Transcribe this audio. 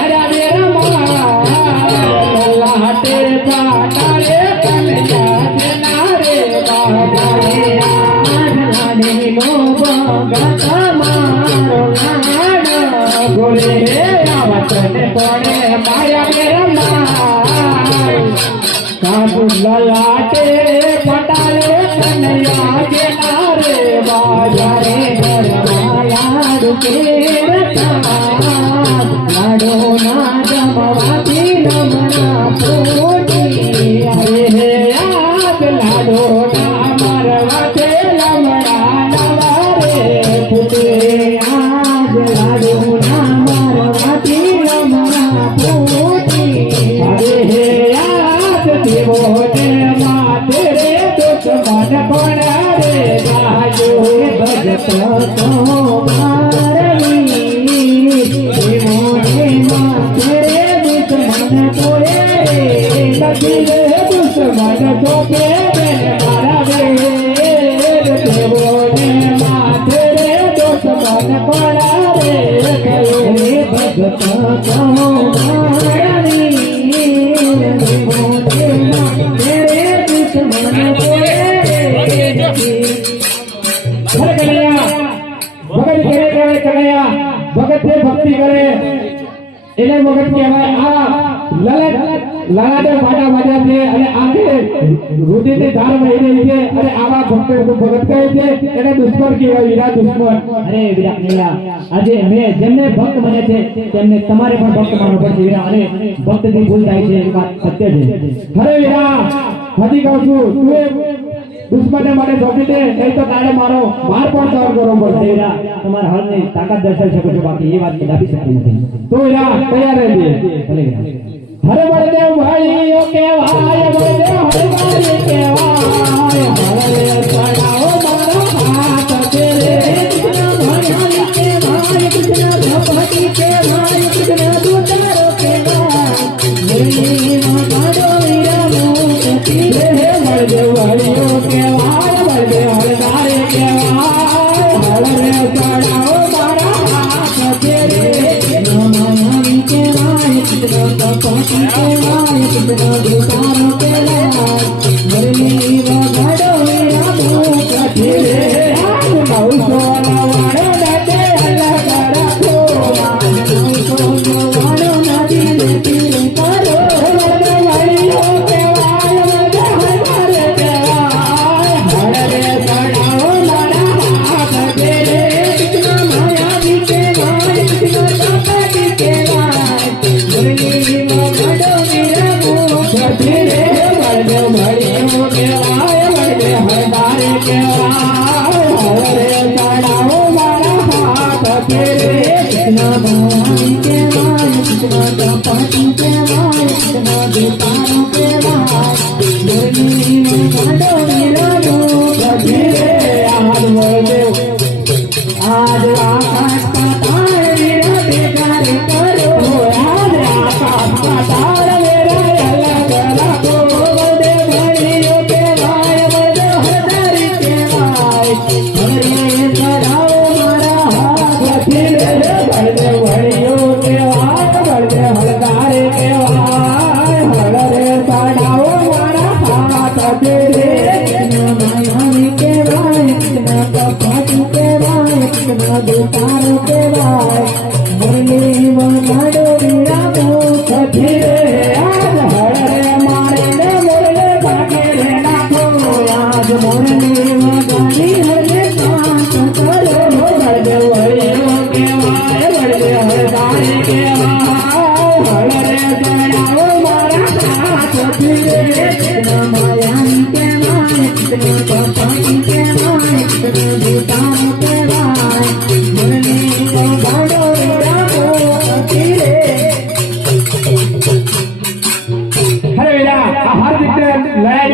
मारा मेरा लाटे पाटाले कन्या नारे बाबा लाडे नो बंगा मारो लाड गोरे आवतने पड़े माया मेरा काबू लाटे पटाले कन्या नारे बाबा रे लाडू के लाडो ना जमवाती नमना पोटी अरे हे आज लाडो ना मरवाते लमड़ा नवारे पुटे आज लाडो ना मरवाती लमड़ा पोटी अरे हे आज देवो ने माते रे दुश्मन पड़ा रे राजो भजत तो दुश्मन को के मारा रे देवो ने माथे रे दुश्मन पड़ा रे भगत को मारी देवो ने माथे रे दुश्मन को भगत करे कन्हैया भगत से भक्ति करे એને વખત કહેવાય આ લલાટે પાટા વાગ્યા છે અને આખે રુધિરની ધાર વહી રહી છે અને આવા ભક્તો ભગત કહે છે એને દુશ્મન કહેવાય વીરા દુશ્મન અરે વીરા કન્હૈયા આજે મેં જેમને ભક્ત બને છે તેમને તમારે પણ ભક્ત માનવું પડશે વીરા અને ભક્તથી ભૂલ થાય છે એ વાત સત્ય છે અરે વીરા હજી કહું છું તું દુશ્મને માટે સોંપી દે નહીં તો તારે મારો માર પણ સહન કરવો પડશે વીરા તમારા હાલની તાકાત દર્શાવી શકો છો બાકી એ વાત દાબી શકતી નથી તો વીરા તૈયાર રહેજે ભલે વીરા હરે બળદેવ ભાઈઓ કેવાય બળદેવ હરે ભાઈ કેવાય હરે ચડાવો મારો હાથ તેરે કૃષ્ણ ભગવાન કેવાય કૃષ્ણ ભગવતી કેવાય કૃષ્ણ દૂતારો કેવાય મેરી માતાડો વીરા મોતી રે બળદેવ ભાઈઓ કેવાય બળદેવ હરે તારે કેવાય હરે ચડાવો મારો હાથ તેરે નમઃ કેવાય કૃષ્ણ ભગવતી કેવાય કૃષ્ણ દૂતારો કેવાય મેરી માતાડો વીરા મોતી રે आज आकाश पाताल मेरा बेकार करो आज आकाश पाताल मेरा अलग रखो बलदेव भाइयों के भाई बलदेव हरदारी के भाई हरे चढ़ाओ मारा हाथ फिरे बलदेव भाइयों के भाई बलदेव हरदारी के भाई हरे चढ़ाओ मारा हाथ फिरे के भाई दुतारो के भाई मुरली मारो वीरा मोख धीरे आज हरे मारे ने मुरले भागे रे नाखो आज मुरली मगानी हरे शांत करो बलदेव भाइयों के भाई बलदेव हरदारी के भाई हरे चढ़ाओ मारा हाथ धीरे मायानी के भाई भगवती के भाई दुतारो के भाई हरे वीरा हर दिखे लड़ाई